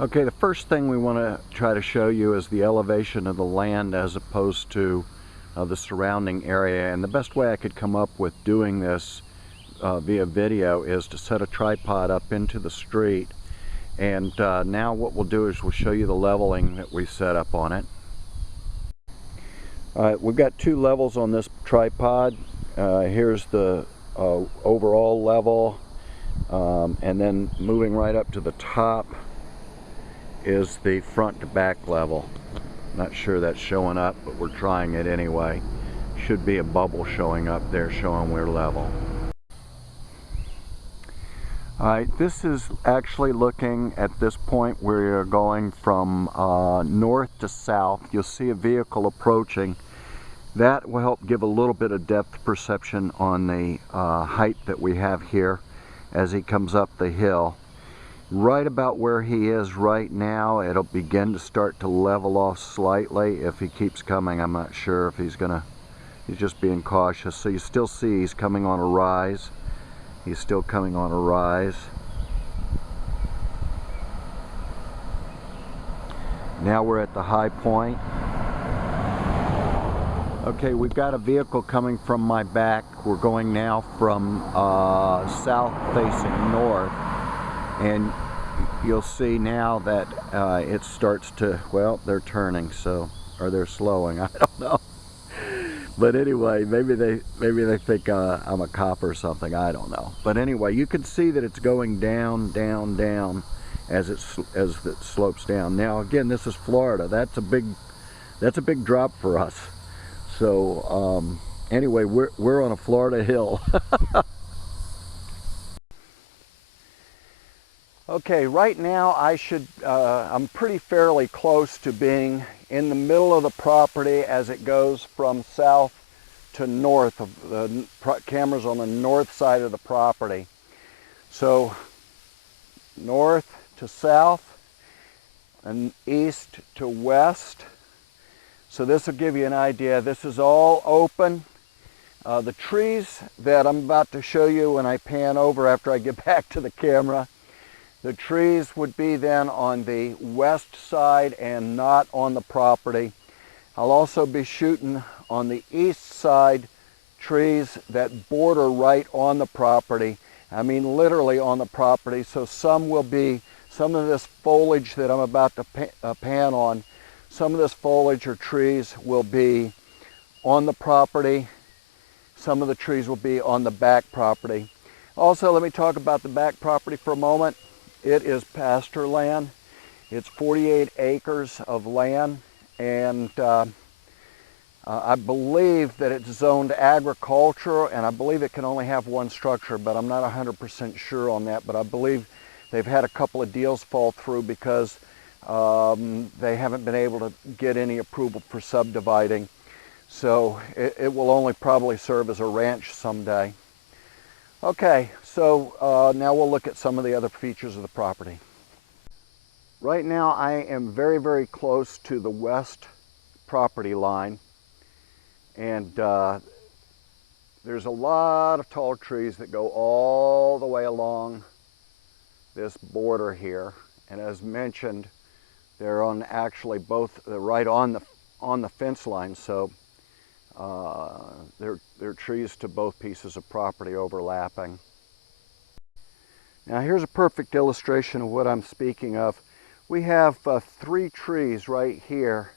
Okay, the first thing we want to try to show you is the elevation of the land as opposed to the surrounding area. And the best way I could come up with doing this via video is to set a tripod up into the street. And now what we'll do is we'll show you the leveling that we set up on it. Alright, we've got two levels on this tripod. Here's the overall level, and then moving right up to the top is the front to back level. Not sure that's showing up, but we're trying it anyway. Should be a bubble showing up there showing we're level. Alright, this is actually looking at this point where you're going from north to south. You'll see a vehicle approaching. That will help give a little bit of depth perception on the height that we have here as he comes up the hill. Right about where he is right now, it'll begin to start to level off slightly. If he keeps coming, I'm not sure if he's just being cautious. So you still see he's coming on a rise. He's still coming on a rise. Now we're at the high point. Okay, we've got a vehicle coming from my back. We're going now from south facing north. And you'll see now that it starts to, well, they're turning, so, or they're slowing, I don't know. But anyway, maybe they think I'm a cop or something, I don't know. But anyway, you can see that it's going down, down, down as it slopes down. Now again, this is Florida. That's a big drop for us. So anyway, we're on a Florida hill. Okay, right now I'm pretty fairly close to being in the middle of the property as it goes from south to north. The camera's on the north side of the property. So north to south and east to west. So this will give you an idea. This is all open. The trees that I'm about to show you when I pan over after I get back to the camera, the trees would be then on the west side and not on the property. I'll also be shooting on the east side trees that border right on the property. I mean literally on the property. So some of this foliage that I'm about to pan on, some of this foliage or trees will be on the property. Some of the trees will be on the back property. Also, let me talk about the back property for a moment. It is pasture land. It's 48 acres of land, and I believe that it's zoned agricultural, and I believe it can only have one structure, but I'm not 100% sure on that. But I believe they've had a couple of deals fall through because they haven't been able to get any approval for subdividing. So it will only probably serve as a ranch someday. Okay, so now we'll look at some of the other features of the property. Right now I am very, very close to the west property line, and there's a lot of tall trees that go all the way along this border here. And as mentioned, they're on actually both, right on the fence line, so there are trees to both pieces of property overlapping. Now here's a perfect illustration of what I'm speaking of. We have 3 trees right here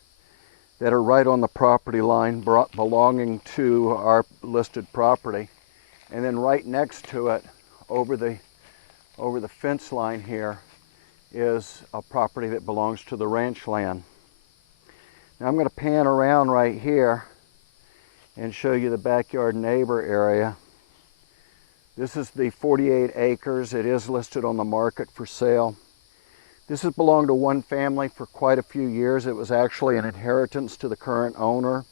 that are right on the property line belonging to our listed property. And then right next to it, over the fence line here, is a property that belongs to the ranch land. Now I'm going to pan around right here and show you the backyard neighbor area. This is the 48 acres. It is listed on the market for sale. This has belonged to one family for quite a few years. It was actually an inheritance to the current owner.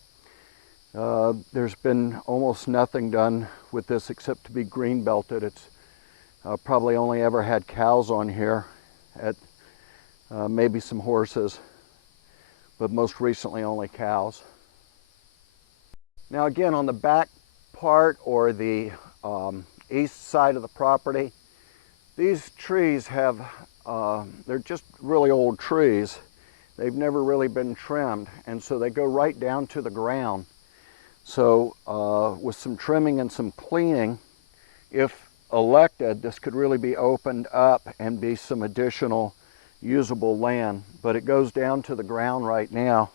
There's been almost nothing done with this except to be green belted. It's probably only ever had cows on here, maybe some horses, but most recently only cows. Now again, on the back part, or the east side of the property, these trees have they're just really old trees. They've never really been trimmed, and so they go right down to the ground. So with some trimming and some cleaning, if elected, this could really be opened up and be some additional usable land, but it goes down to the ground right now.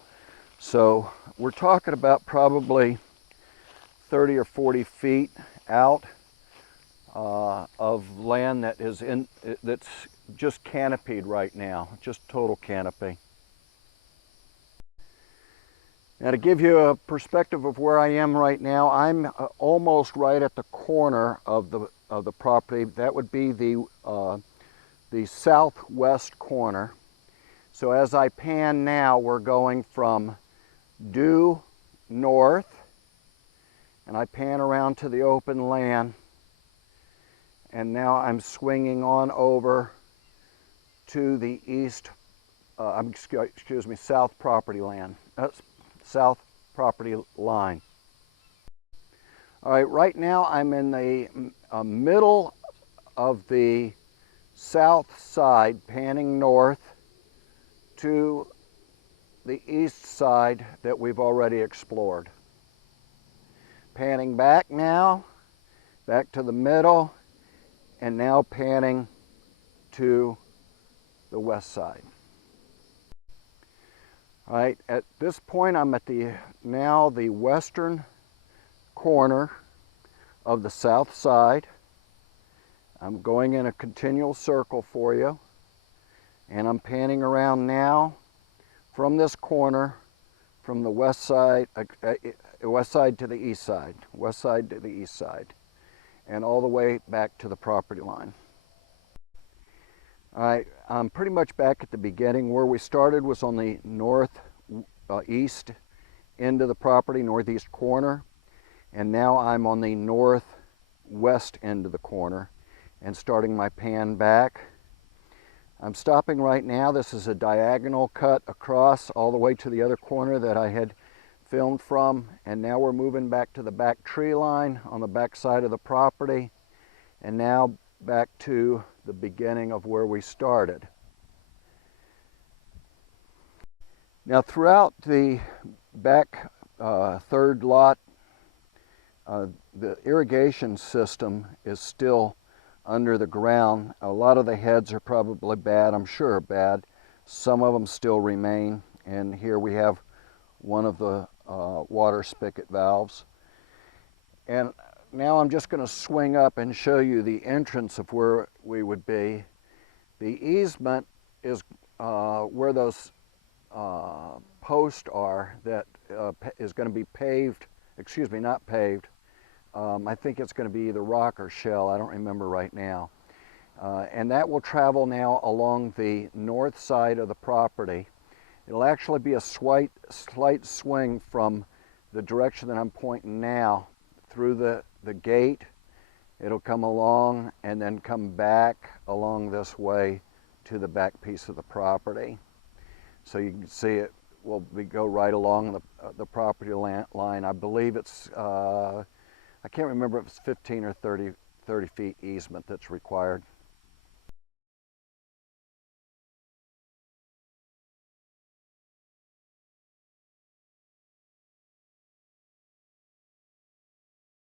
So we're talking about probably 30 or 40 feet out of land that's just canopied right now, just total canopy. Now, to give you a perspective of where I am right now, I'm almost right at the corner of the property. That would be the southwest corner. So as I pan now, we're going from due north, and I pan around to the open land, and now I'm swinging on over to the east, south property line. South property line. All right, right now I'm in the middle of the south side, panning north to the east side that we've already explored. Panning back now, back to the middle, and now panning to the west side. All right, at this point I'm at now the western corner of the south side. I'm going in a continual circle for you, and I'm panning around now from this corner, from the west side to the east side, west side to the east side, and all the way back to the property line. All right, I'm pretty much back at the beginning. Where we started was on the northeast end of the property, northeast corner, and now I'm on the northwest end of the corner and starting my pan back. I'm stopping right now. This is a diagonal cut across all the way to the other corner that I had filmed from, and now we're moving back to the back tree line on the back side of the property, and now back to the beginning of where we started. Now throughout the back third lot, the irrigation system is still under the ground. A lot of the heads are probably bad, I'm sure are bad. Some of them still remain, and here we have one of the water spigot valves. And now I'm just going to swing up and show you the entrance of where we would be. The easement is where those posts are that is going to be paved, excuse me, not paved. I think it's going to be either rock or shell, I don't remember right now. And that will travel now along the north side of the property. It'll actually be a slight swing from the direction that I'm pointing now through the gate. It'll come along and then come back along this way to the back piece of the property. So you can see it will go right along the property line. I believe it's, I can't remember if it's 15 or 30 feet easement that's required.